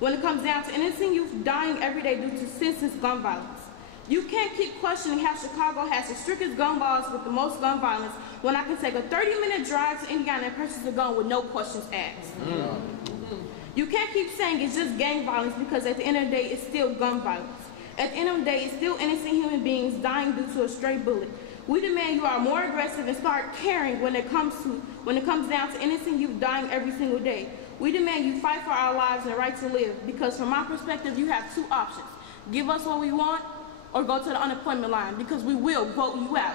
when it comes down to innocent youth dying every day due to senseless gun violence. You can't keep questioning how Chicago has the strictest gun laws with the most gun violence when I can take a 30-minute drive to Indiana and purchase a gun with no questions asked. You can't keep saying it's just gang violence because at the end of the day, it's still gun violence. At the end of the day, it's still innocent human beings dying due to a stray bullet. We demand you are more aggressive and start caring when it comes down to innocent youth dying every single day. We demand you fight for our lives and the right to live, because from my perspective, you have two options. Give us what we want, or go to the unemployment line, because we will vote you out.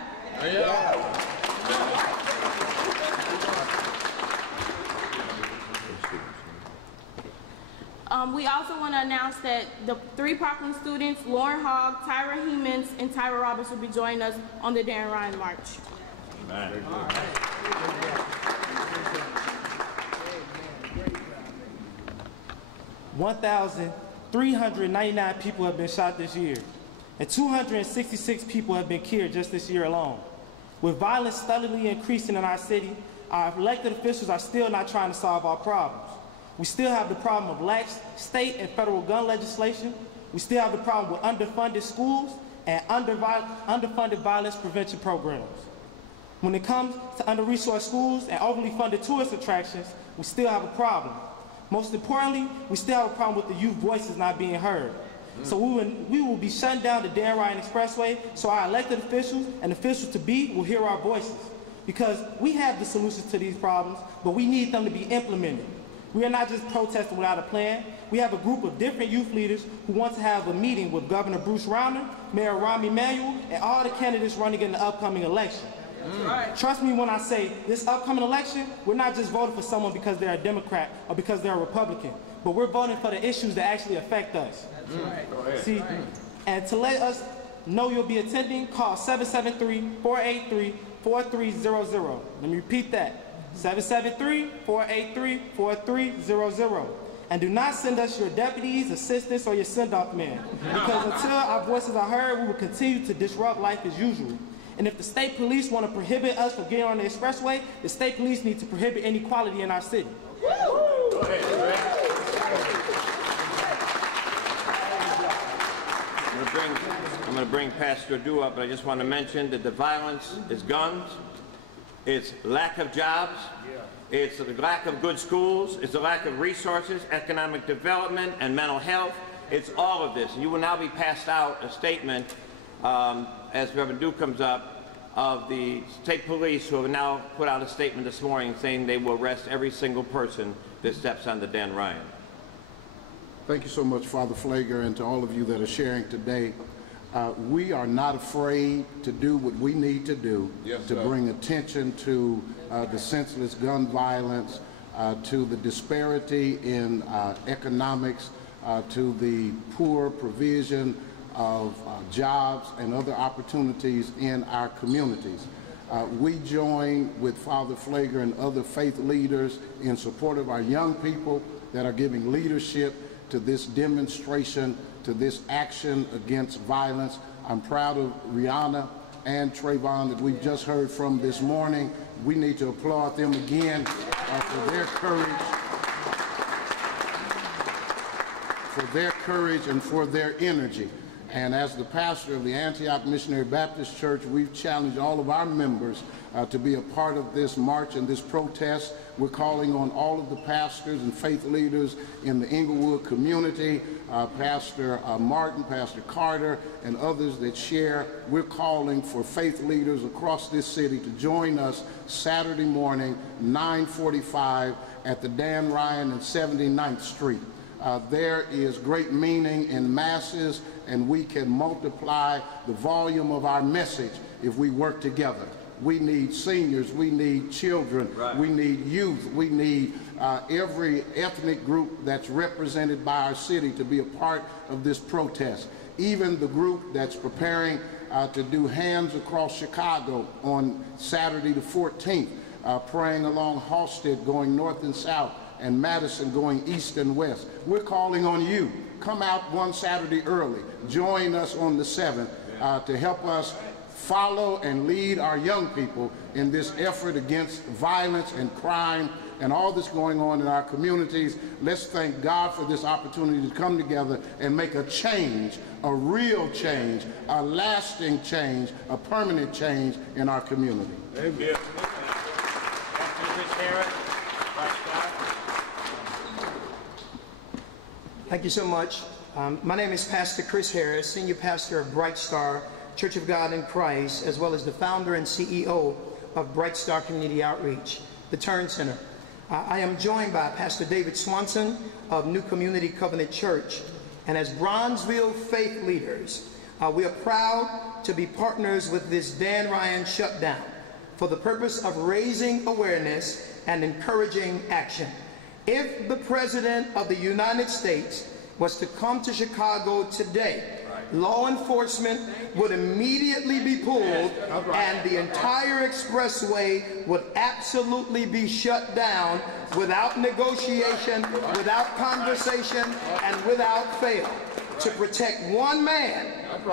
We also want to announce that the 3 Parkland students, Lauren Hogg, Tyra Hemans, and Tyra Roberts will be joining us on the Dan Ryan March. Amen. 1,399 people have been shot this year, and 266 people have been killed just this year alone. With violence steadily increasing in our city, our elected officials are still not trying to solve our problems. We still have the problem of lax state and federal gun legislation. We still have the problem with underfunded schools and underfunded violence prevention programs. When it comes to under-resourced schools and overly funded tourist attractions, we still have a problem. Most importantly, we still have a problem with the youth voices not being heard. So we will be shutting down the Dan Ryan Expressway so our elected officials and officials to be will hear our voices. Because we have the solutions to these problems, but we need them to be implemented. We are not just protesting without a plan. We have a group of different youth leaders who want to have a meeting with Governor Bruce Rauner, Mayor Rahm Emanuel, and all the candidates running in the upcoming election. Trust me when I say this upcoming election, we're not just voting for someone because they're a Democrat or because they're a Republican, but we're voting for the issues that actually affect us. See, and to let us know you'll be attending, call 773-483-4300. Let me repeat that. 773-483-4300. And do not send us your deputies, assistants, or your send-off men. Because until our voices are heard, we will continue to disrupt life as usual. And if the state police want to prohibit us from getting on the expressway, the state police need to prohibit inequality in our city. Go ahead. I'm going to bring Pastor Adu up, but I just want to mention that the violence is guns, it's lack of jobs, it's the lack of good schools, it's the lack of resources, economic development, and mental health. It's all of this. And you will now be passed out a statement, as Reverend Adu comes up, of the state police who have now put out a statement this morning saying they will arrest every single person that steps on the Dan Ryan. Thank you so much, Father Pfleger, and to all of you that are sharing today. We are not afraid to do what we need to do to bring attention to the senseless gun violence, to the disparity in economics, to the poor provision of jobs and other opportunities in our communities. We join with Father Pfleger and other faith leaders in support of our young people that are giving leadership to this demonstration, to this action against violence. I'm proud of Rihanna and Trayvon that we've just heard from this morning. We need to applaud them again for their courage and for their energy. And as the pastor of the Antioch Missionary Baptist Church, we've challenged all of our members to be a part of this march and this protest. We're calling on all of the pastors and faith leaders in the Inglewood community, Pastor Martin, Pastor Carter, and others that share. We're calling for faith leaders across this city to join us Saturday morning, 9:45 at the Dan Ryan and 79th Street. There is great meaning in masses, and we can multiply the volume of our message if we work together. We need seniors, we need children, we need youth, we need every ethnic group that's represented by our city to be a part of this protest. Even the group that's preparing to do Hands Across Chicago on Saturday the 14th, praying along Halsted going north and south, and Madison going east and west. We're calling on you. Come out one Saturday early. Join us on the 7th to help us follow and lead our young people in this effort against violence and crime and all that's going on in our communities. Let's thank God for this opportunity to come together and make a change, a real change, a lasting change, a permanent change in our community. Amen. Thank you so much. My name is Pastor Chris Harris, Senior Pastor of Bright Star Church of God in Christ, as well as the founder and CEO of Bright Star Community Outreach, the Turn Center. I am joined by Pastor David Swanson of New Community Covenant Church. And as Bronzeville faith leaders, we are proud to be partners with this Dan Ryan shutdown for the purpose of raising awareness and encouraging action. If the President of the United States was to come to Chicago today, law enforcement would immediately be pulled and the entire expressway would absolutely be shut down without negotiation, without conversation, and without fail, to protect one man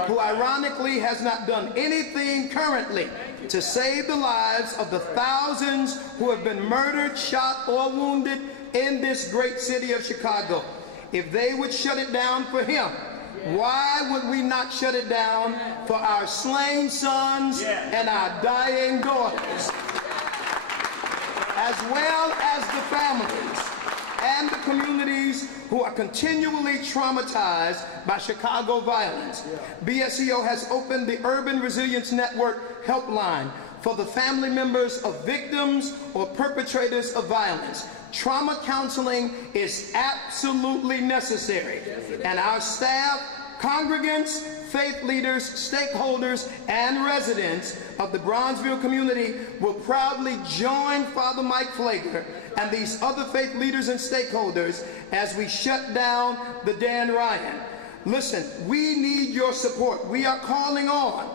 who ironically has not done anything currently to save the lives of the thousands who have been murdered, shot, or wounded in this great city of Chicago. If they would shut it down for him, why would we not shut it down for our slain sons and our dying daughters, as well as the families and the communities who are continually traumatized by Chicago violence? BSEO has opened the Urban Resilience Network helpline for the family members of victims or perpetrators of violence. Trauma counseling is absolutely necessary, and our staff, congregants, faith leaders, stakeholders, and residents of the Bronzeville community will proudly join Father Mike Pfleger and these other faith leaders and stakeholders as we shut down the Dan Ryan. Listen, we need your support. We are calling on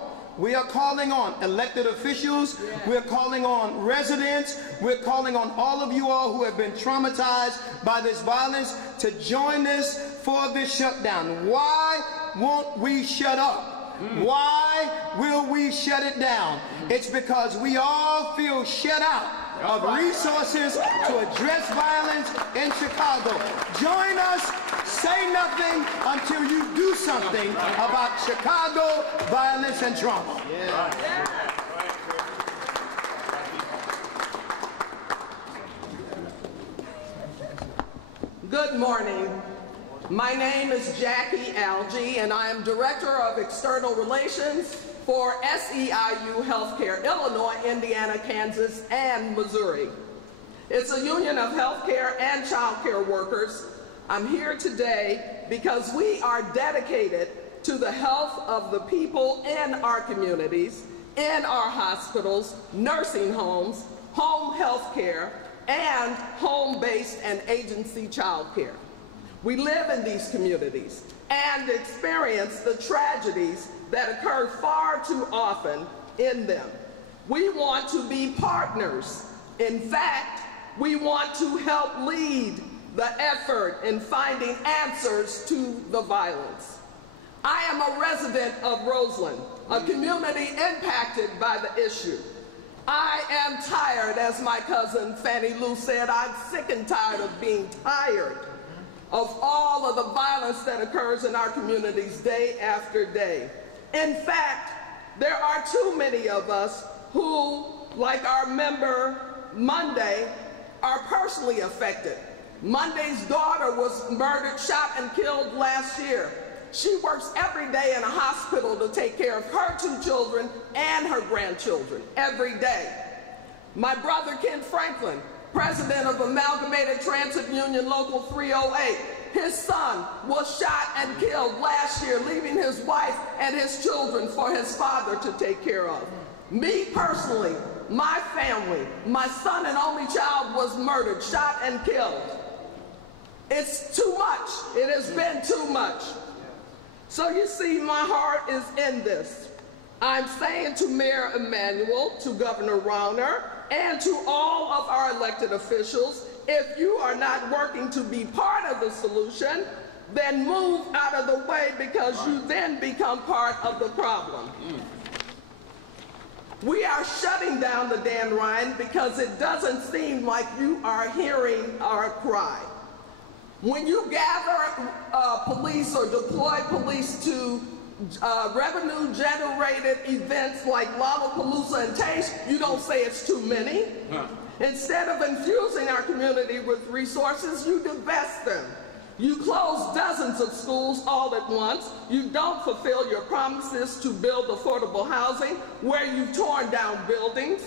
elected officials. We're calling on residents. We're calling on all of you all who have been traumatized by this violence to join us for this shutdown. Why won't we shut up? Why will we shut it down? It's because we all feel shut out of resources to address violence in Chicago. Join us. Say nothing until you do something about Chicago violence and trauma. Good morning. My name is Jackie Algie, and I am Director of External Relations for SEIU Healthcare, Illinois, Indiana, Kansas, and Missouri. It's a union of healthcare and childcare workers. I'm here today because we are dedicated to the health of the people in our communities, in our hospitals, nursing homes, home health care, and home-based and agency childcare. We live in these communities and experience the tragedies that occur far too often in them. We want to be partners. In fact, we want to help lead the effort in finding answers to the violence. I am a resident of Roseland, a community impacted by the issue. I am tired, as my cousin Fannie Lou said, I'm sick and tired of being tired of all of the violence that occurs in our communities day after day. In fact, there are too many of us who, like our member Monday, are personally affected. Monday's daughter was murdered, shot, and killed last year. She works every day in a hospital to take care of her 2 children and her grandchildren every day. My brother Ken Franklin, president of Amalgamated Transit Union Local 308, his son was shot and killed last year, leaving his wife and his children for his father to take care of. Me personally, my family, my son and only child was murdered, shot, and killed. It's too much. It has been too much. So you see, my heart is in this. I'm saying to Mayor Emanuel, to Governor Rauner, and to all of our elected officials, if you are not working to be part of the solution, then move out of the way, because you then become part of the problem. We are shutting down the Dan Ryan because it doesn't seem like you are hearing our cry. When you gather police or deploy police to revenue-generated events like Lollapalooza and Taste, you don't say it's too many. Instead of infusing our community with resources, you divest them. You close dozens of schools all at once. You don't fulfill your promises to build affordable housing where you've torn down buildings.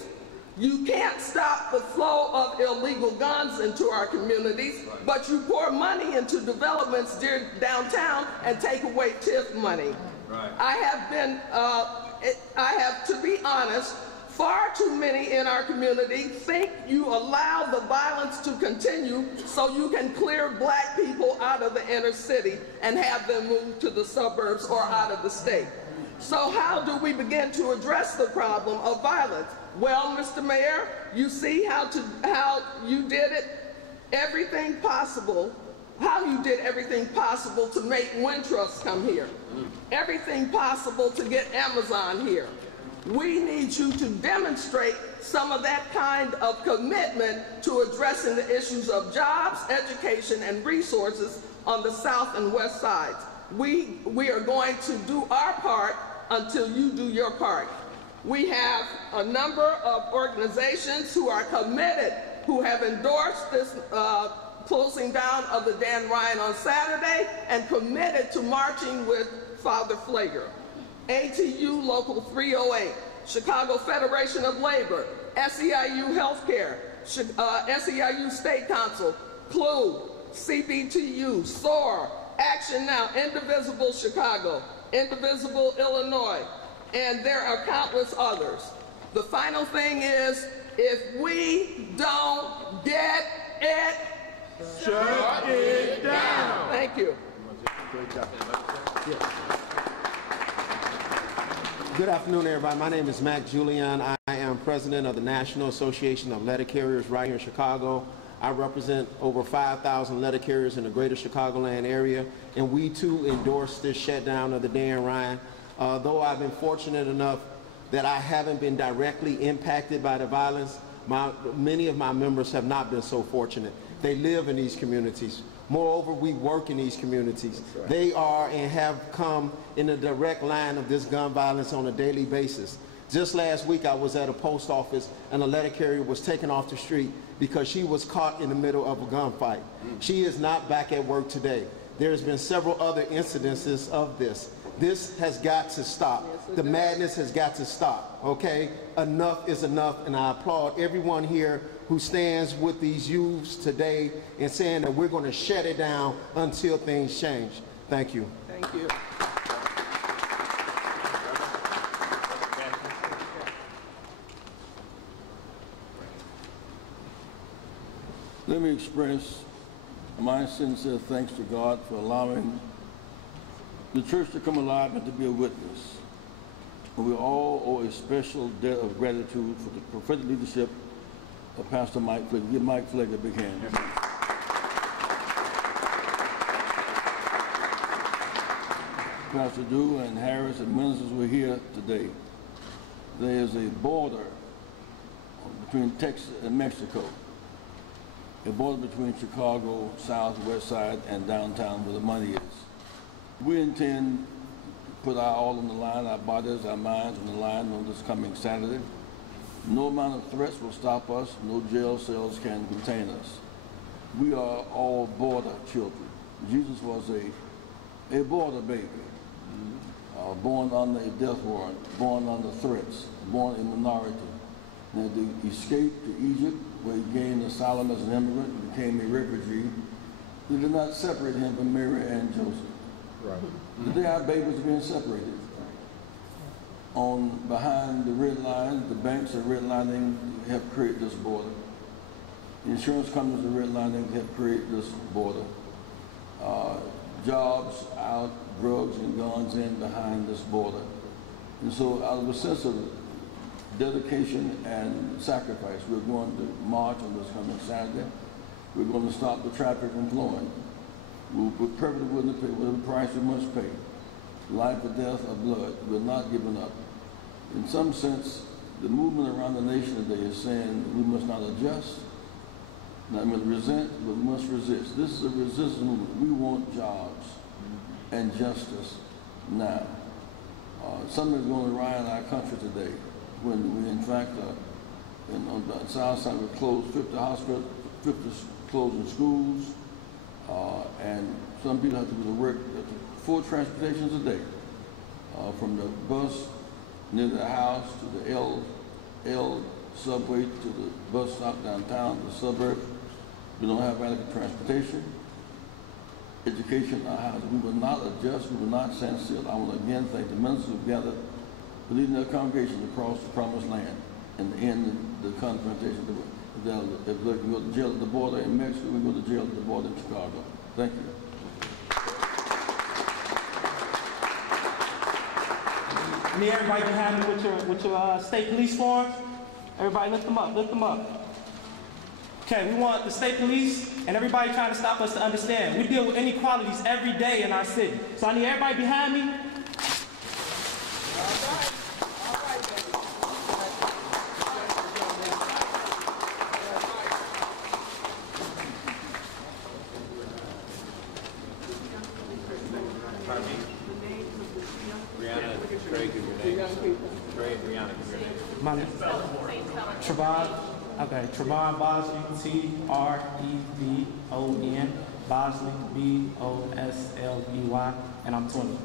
You can't stop the flow of illegal guns into our communities, but you pour money into developments downtown and take away TIF money. Right. I have, to be honest, far too many in our community think you allow the violence to continue so you can clear black people out of the inner city and have them move to the suburbs or out of the state. So how do we begin to address the problem of violence? Well, Mr. Mayor, you see how you did everything possible to make Wintrust come here. Everything possible to get Amazon here. We need you to demonstrate some of that kind of commitment to addressing the issues of jobs, education, and resources on the south and west sides. We are going to do our part until you do your part. We have a number of organizations who are committed, who have endorsed this closing down of the Dan Ryan on Saturday and committed to marching with Father Pfleger. ATU Local 308, Chicago Federation of Labor, SEIU Healthcare, SEIU State Council, CLUE, CBTU, SOAR, Action Now, Indivisible Chicago, Indivisible Illinois, and there are countless others. The final thing is, if we don't get it, shut it down. Thank you. Great job. Yeah. Good afternoon, everybody. My name is Mac Julian. I am president of the National Association of Letter Carriers right here in Chicago. I represent over 5,000 letter carriers in the greater Chicagoland area, and we too endorse this shutdown of the Dan Ryan. Though I've been fortunate enough that I haven't been directly impacted by the violence, many of my members have not been so fortunate. They live in these communities. Moreover, we work in these communities. Right. They are and have come in a direct line of this gun violence on a daily basis. Just last week, I was at a post office and a letter carrier was taken off the street because she was caught in the middle of a gunfight. She is not back at work today. There's been several other incidences of this. This has got to stop. The madness has got to stop, okay? Enough is enough, and I applaud everyone here who stands with these youths today and saying that we're going to shut it down until things change. Thank you. Thank you. Let me express my sincere thanks to God for allowing the church to come alive and to be a witness. And we all owe a special debt of gratitude for the prophetic leadership of Pastor Mike Pfleger. Give Mike Pfleger a big hand. Yes. Pastor Dew and Harris and ministers were here today. There is a border between Texas and Mexico, a border between Chicago, south, west side, and downtown where the money is. We intend to put our all on the line, our bodies, our minds on the line on this coming Saturday. No amount of threats will stop us. No jail cells can contain us. We are all border children. Jesus was a border baby, born under a death warrant, born under threats, born a minority. And he escaped to Egypt, where he gained asylum as an immigrant, became a refugee. They did not separate him from Mary and Joseph. Right. Today our babies are being separated. Behind the red line, the banks are redlining to help create this border. The insurance companies are redlining to help create this border. Jobs out, drugs and guns in behind this border. And so out of a sense of dedication and sacrifice, we're going to march on this coming Saturday. We're going to stop the traffic from flowing. We're perfectly willing to pay whatever price we must pay. Life or death or blood, we're not giving up. In some sense, the movement around the nation today is saying we must not adjust, not merely resent, but we must resist. This is a resistance movement. We want jobs and justice now. Something is going awry in our country today when we, in fact, on the south side, we closed 50 hospitals, 50 closing schools, and some people have to go to work at 4 transportations a day, from the bus near the house to the L subway to the bus stop downtown to the suburb. We don't have adequate transportation, education in our house. We will not adjust, we will not stand still. I want to again thank the ministers who gathered, leading their congregations across the promised land and end the confrontation. If we go to jail at the border in Mexico, we go to jail at the border in Chicago. Thank you. Need everybody behind me with your state police forms. Everybody lift them up, lift them up. Okay, we want the state police and everybody trying to stop us to understand. We deal with inequalities every day in our city. So I need everybody behind me. Trevon Bosley, T-R-E-V-O-N, Bosley, B-O-S-L-E-Y, and I'm 20.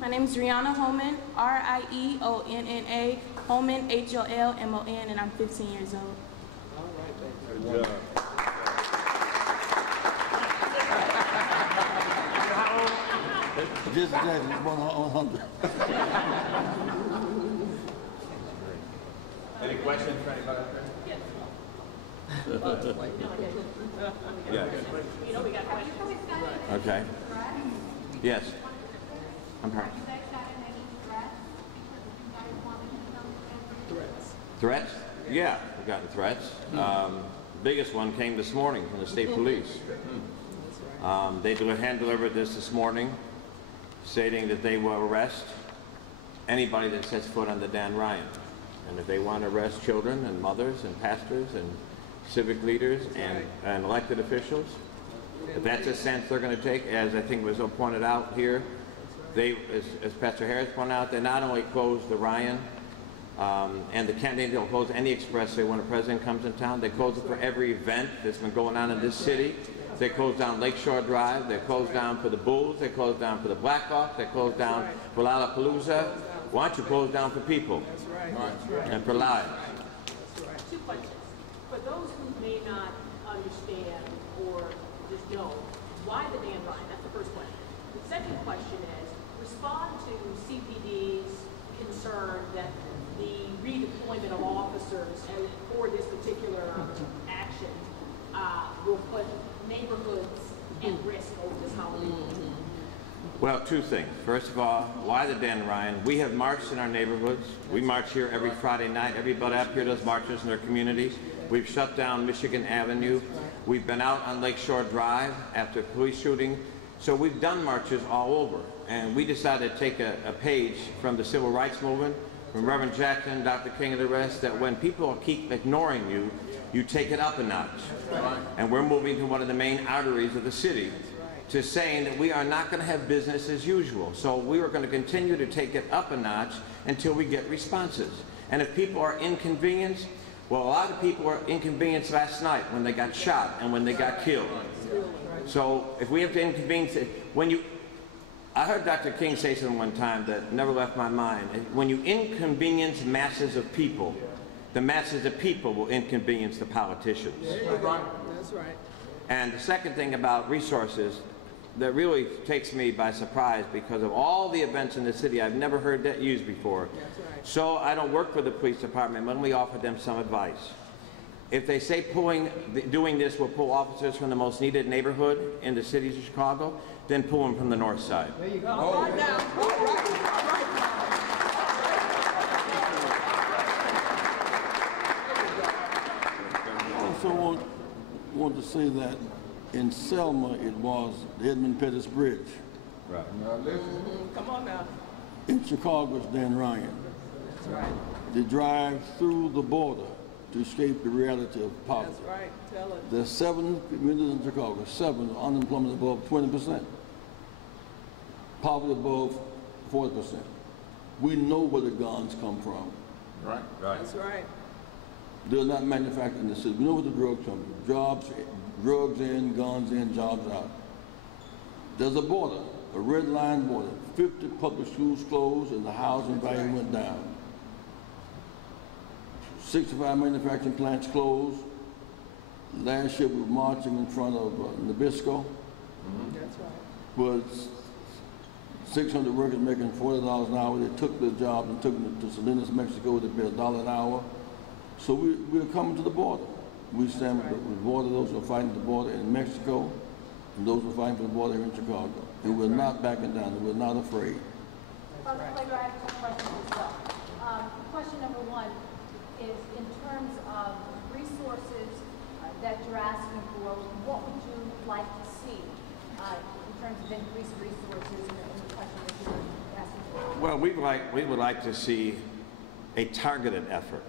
My name is Rihanna Holman, R-I-E-O-N-N-A, Holman, H-O-L-M-O-N, and I'm 15 years old. All right, good job. Just that, 100. Any questions for anybody up there? Yes. Okay. Yes. I'm sorry. Threats? Yeah, we've gotten threats. Biggest one came this morning from the state police. They hand delivered this morning, stating that they will arrest anybody that sets foot on the Dan Ryan. And if they want to arrest children and mothers and pastors and civic leaders and elected officials, if that's a stance they're going to take, as I think was pointed out here, they, as Pastor Harris pointed out, they not only closed the Ryan and the Kennedy, they'll close any expressway when a president comes in town. They close it for every event that's been going on in this city. They closed down Lakeshore Drive. They closed down for the Bulls. They closed down for the Blackhawks. They closed down for Lollapalooza. Why don't you close down for people? And for lives. Two questions. For those who may not understand or just know, why the Dan Ryan? That's the first question. The second question is, respond to CPD's concern that the redeployment of officers for this particular action will put neighborhoods at risk over this holiday. Well, two things. First of all, why the Dan Ryan? We have marched in our neighborhoods. We march here every Friday night. Everybody up here does marches in their communities. We've shut down Michigan Avenue. We've been out on Lakeshore Drive after police shooting. So we've done marches all over. And we decided to take a page from the civil rights movement, from Reverend Jackson, Dr. King and the rest, that when people keep ignoring you, you take it up a notch. And we're moving to one of the main arteries of the city, to saying that we are not going to have business as usual. So we are going to continue to take it up a notch until we get responses. And if people are inconvenienced, well, a lot of people were inconvenienced last night when they got shot and when they got killed. So if we have to inconvenience, I heard Dr. King say something one time that never left my mind. When you inconvenience masses of people, the masses of people will inconvenience the politicians. That's right. And the second thing about resources that really takes me by surprise, because of all the events in the city, I've never heard that used before. So I don't work for the police department, but let me offer them some advice. If they say doing this will pull officers from the most needed neighborhood in the cities of Chicago, then pull them from the north side. There you go. All right now. All right. I also want to say that in Selma it was the Edmund Pettus Bridge. Right. Now listen. Come on now. In Chicago it's Dan Ryan. That's right. They drive through the border to escape the reality of poverty. That's right. Tell it. There's 7 communities in Chicago, 7 unemployment above 20%. Poverty above 40%. We know where the guns come from. Right. Right. That's right. They're not manufactured in the city. We know where the drugs come from. Jobs, drugs in, guns in, jobs out. There's a border, a red line border. 50 public schools closed and the housing value went down. 65 manufacturing plants closed. Last year we were marching in front of Nabisco. That's right. Was 600 workers making $40 an hour. They took their jobs and took them to Salinas, Mexico. They paid $1 an hour. So we're coming to the border. We stand with the border, those who are fighting the border in Mexico, and those who are fighting for the border here in Chicago. And we're not backing down, and we're not afraid. Father Flavor, I have a question as well. Question number one is in terms of resources that you're asking for, what would you like to see in terms of increased resources in the question that you're asking for? Well, we would like to see a targeted effort.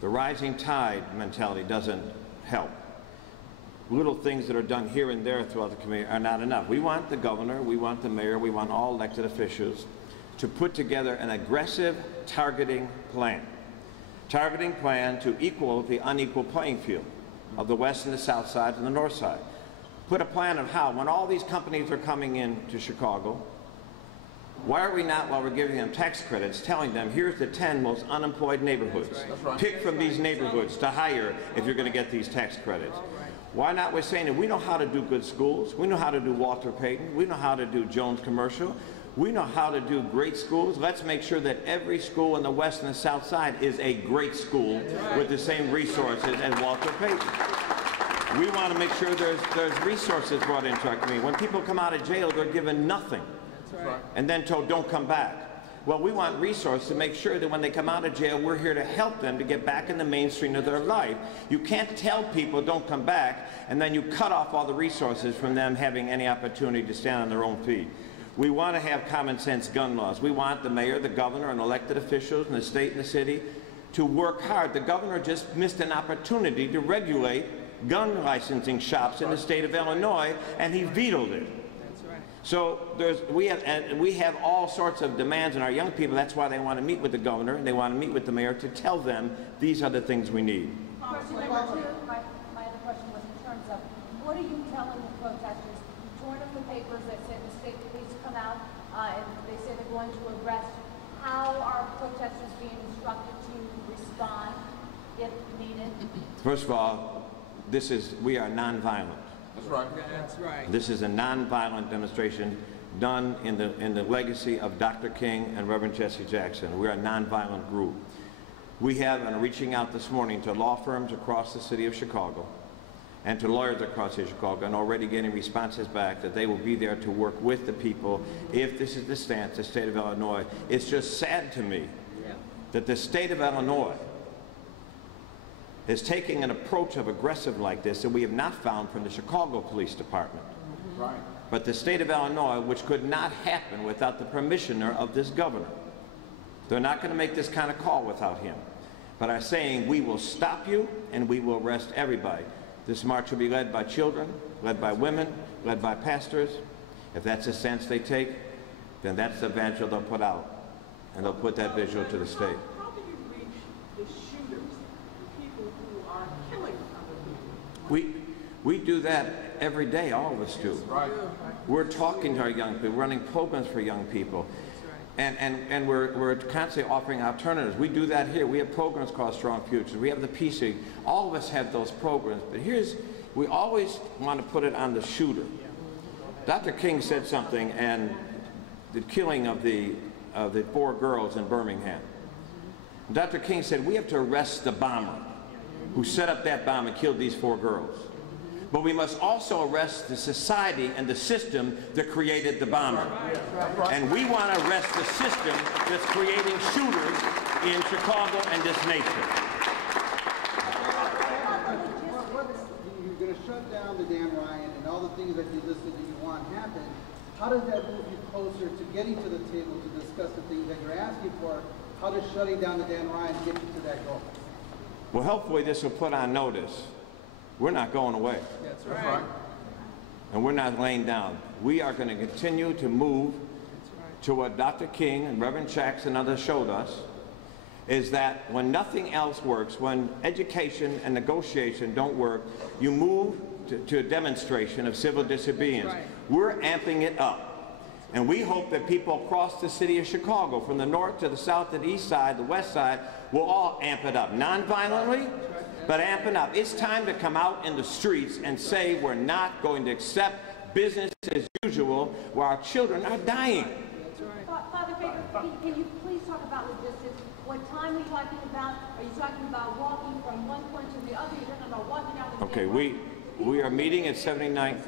The rising tide mentality doesn't help. Little things that are done here and there throughout the community are not enough. We want the governor, we want the mayor, we want all elected officials to put together an aggressive targeting plan. Targeting plan to equal the unequal playing field of the west and the south side and the north side. Put a plan of how, when all these companies are coming into Chicago, why are we not, while we're giving them tax credits, telling them, here's the 10 most unemployed neighborhoods. That's right. Pick from these neighborhoods to hire if you're going to get these tax credits. Why not? We're saying that we know how to do good schools. We know how to do Walter Payton. We know how to do Jones Commercial. We know how to do great schools. Let's make sure that every school in the west and the south side is a great school with the same resources as Walter Payton. We want to make sure there's resources brought into our community. When people come out of jail, they're given nothing. And then told, don't come back. Well, we want resources to make sure that when they come out of jail, we're here to help them to get back in the mainstream of their life. You can't tell people don't come back, and then you cut off all the resources from them having any opportunity to stand on their own feet. We want to have common sense gun laws. We want the mayor, the governor, and elected officials in the state and the city to work hard. The governor just missed an opportunity to regulate gun licensing shops in the state of Illinois, and he vetoed it. So we have all sorts of demands on our young people. That's why they want to meet with the governor and they want to meet with the mayor to tell them these are the things we need. Question number two, my other question was in terms of what are you telling the protesters? You torn up the papers that said the state police come out and they say they're going to arrest. How are protesters being instructed to respond if needed? First of all, we are nonviolent. That's right. That's right. This is a nonviolent demonstration done in the legacy of Dr. King and Reverend Jesse Jackson. We're a nonviolent group. We have been reaching out this morning to law firms across the city of Chicago and to lawyers across the city of Chicago, and already getting responses back that they will be there to work with the people if this is the stance of the state of Illinois. It's just sad to me that the state of Illinois is taking an approach of aggressive like this that we have not found from the Chicago Police Department. Right. But the state of Illinois, which could not happen without the permissioner of this governor. They're not going to make this kind of call without him. But are saying we will stop you and we will arrest everybody. This march will be led by children, led by women, led by pastors. If that's the stance they take, then that's the visual they'll put out. And they'll put that visual to the state. How do you reach the shooters, the people who are killing other people? We do that every day, all of us do. Right. We're talking to our young people, running programs for young people. And we're constantly offering alternatives. We do that here. We have programs called Strong Futures. We have the Peace League. All of us have those programs. But we always want to put it on the shooter. Dr. King said something, and the killing of the 4 girls in Birmingham. Dr. King said, we have to arrest the bomber who set up that bomb and killed these 4 girls. But we must also arrest the society and the system that created the bomber. And we want to arrest the system that's creating shooters in Chicago and this nation. You're going to shut down the Dan Ryan and all the things that you listed that you want happen. How does that move you closer to getting to the table to discuss the things that you're asking for How does shutting down the Dan Ryan get you to that goal? Well, hopefully this will put on notice. We're not going away. That's right. And we're not laying down. We are going to continue to move to what Dr. King and Reverend Shacks and others showed us, is that when nothing else works, when education and negotiation don't work, you move to a demonstration of civil disobedience. Right. We're amping it up. And we hope that people across the city of Chicago, from the north to the south to the east side, the west side, will all amp it up. Non-violently, but amping up. It's time to come out in the streets and say we're not going to accept business as usual where our children are dying. Father Baker, can you please talk about logistics? What time are you talking about? Are you talking about walking from one point to the other? You're talking about walking down the Okay, we are meeting at 79th.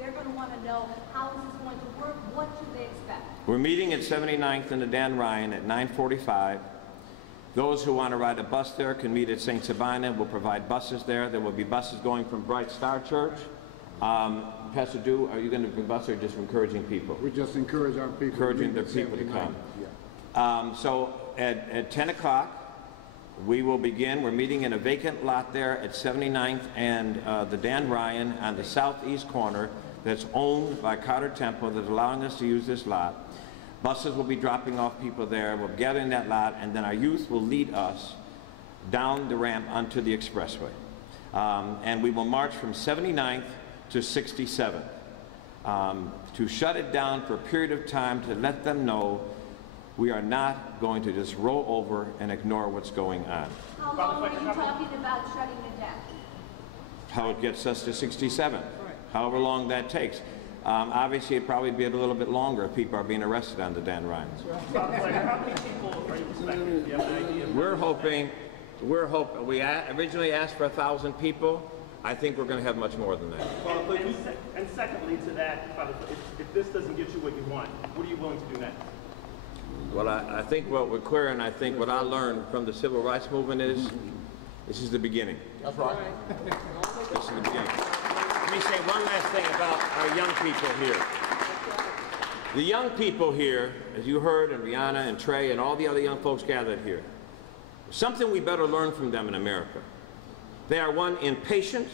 They're going to want to know how is this going to work? What should they expect? We're meeting at 79th and the Dan Ryan at 9:45. Those who want to ride a bus there can meet at St. Sabina. We'll provide buses there. There will be buses going from Bright Star Church. Pastor Dew, are you going to bring buses or just encouraging people? We just encourage our people. Encouraging their people to come. Yeah. So at 10 o'clock, we will begin. We're meeting in a vacant lot there at 79th and the Dan Ryan on the southeast corner that's owned by Carter Temple that's allowing us to use this lot. Buses will be dropping off people there. We'll gather in that lot, and then our youth will lead us down the ramp onto the expressway. And we will march from 79th to 67th to shut it down for a period of time to let them know we are not going to just roll over and ignore what's going on. How long are you talking about shutting it down? How it gets us to 67, however long that takes. Obviously, it'd probably be a little bit longer if people are being arrested on the Dan Ryan. How many people are you expecting? Do you have an idea? We're hoping, we originally asked for 1,000 people. I think we're going to have much more than that. Well, and secondly to that, Father, if this doesn't get you what you want, what are you willing to do next? Well, I think what we're clear, and I think what I learned from the civil rights movement is, this is the beginning. That's right. This is the beginning. Let me say one last thing about our young people here. The young people here, as you heard, and Rihanna and Trey and all the other young folks gathered here, something we better learn from them in America. They are, one, impatient.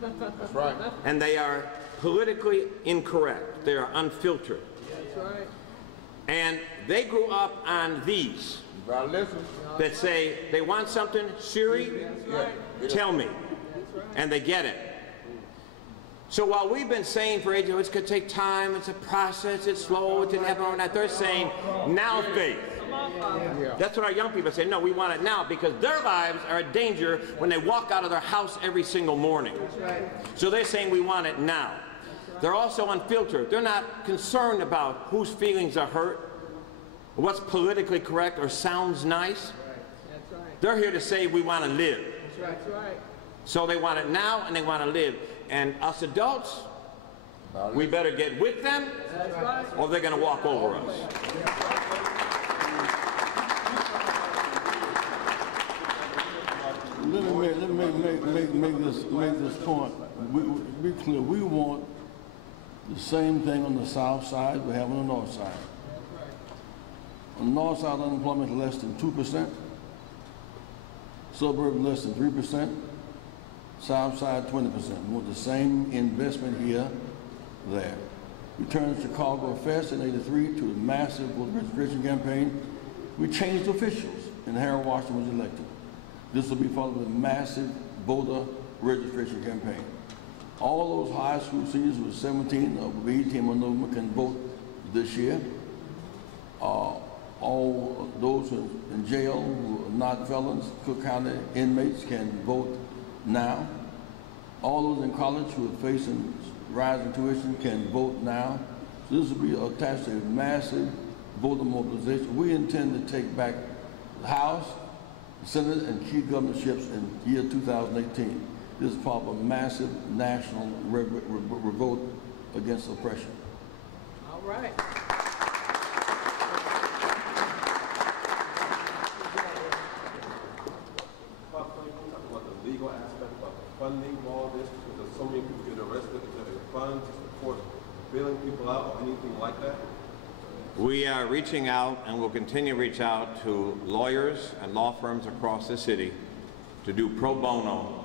That's right. And they are politically incorrect. They are unfiltered. That's right. And they grew up on these that say they want something, Siri, tell me. And they get it. So while we've been saying for ages, it's going to take time, it's a process, it's slow, it didn't happen overnight, they're saying, now faith. That's what our young people say. No, we want it now, because their lives are in danger when they walk out of their house every single morning. So they're saying we want it now. They're also unfiltered. They're not concerned about whose feelings are hurt, what's politically correct or sounds nice. They're here to say we want to live. That's right. So they want it now and they want to live. And us adults, we better get with them or they're going to walk over us. Let me make this point. Be clear. We want the same thing on the south side we have on the north side. On the north side, unemployment is less than 2%. Suburbs less than 3%. South side 20%. We want the same investment here, there. We turned Chicago Fest in '83 to a massive voter registration campaign. We changed officials, and Harold Washington was elected. This will be followed with a massive voter registration campaign. All those high school seniors who are 17 or 18 or over can vote this year. All those who are in jail who are not felons, Cook County inmates can vote now. All those in college who are facing rising tuition can vote now. So this will be attached to a massive voter mobilization. We intend to take back the House, the Senate, and key governorships in year 2018. This is part of a massive national revolt against oppression. All right. Legal aspect of funding all this, because there's so many people get arrested, is there a fund to support bailing people out or anything like that? We are reaching out and will continue to reach out to lawyers and law firms across the city to do pro bono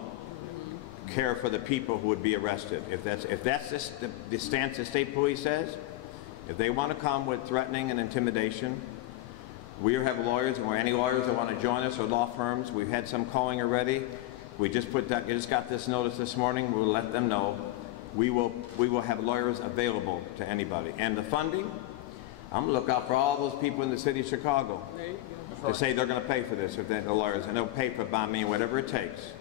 care for the people who would be arrested. If that's the stance the state police says, if they want to come with threatening and intimidation, we have lawyers, and any lawyers that want to join us or law firms, we've had some calling already. We just got this notice this morning. We'll let them know. We will have lawyers available to anybody. And the funding, I'm going to look out for all those people in the city of Chicago to say they're going to pay for this, if they're the lawyers, and they'll pay for bombing and whatever it takes.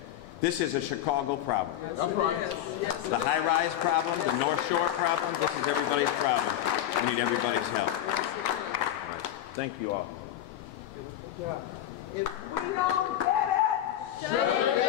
This is a Chicago problem. That's right. The high-rise problem, the North Shore problem, this is everybody's problem. We need everybody's help. Right. Thank you all. If we don't get it, shut it down.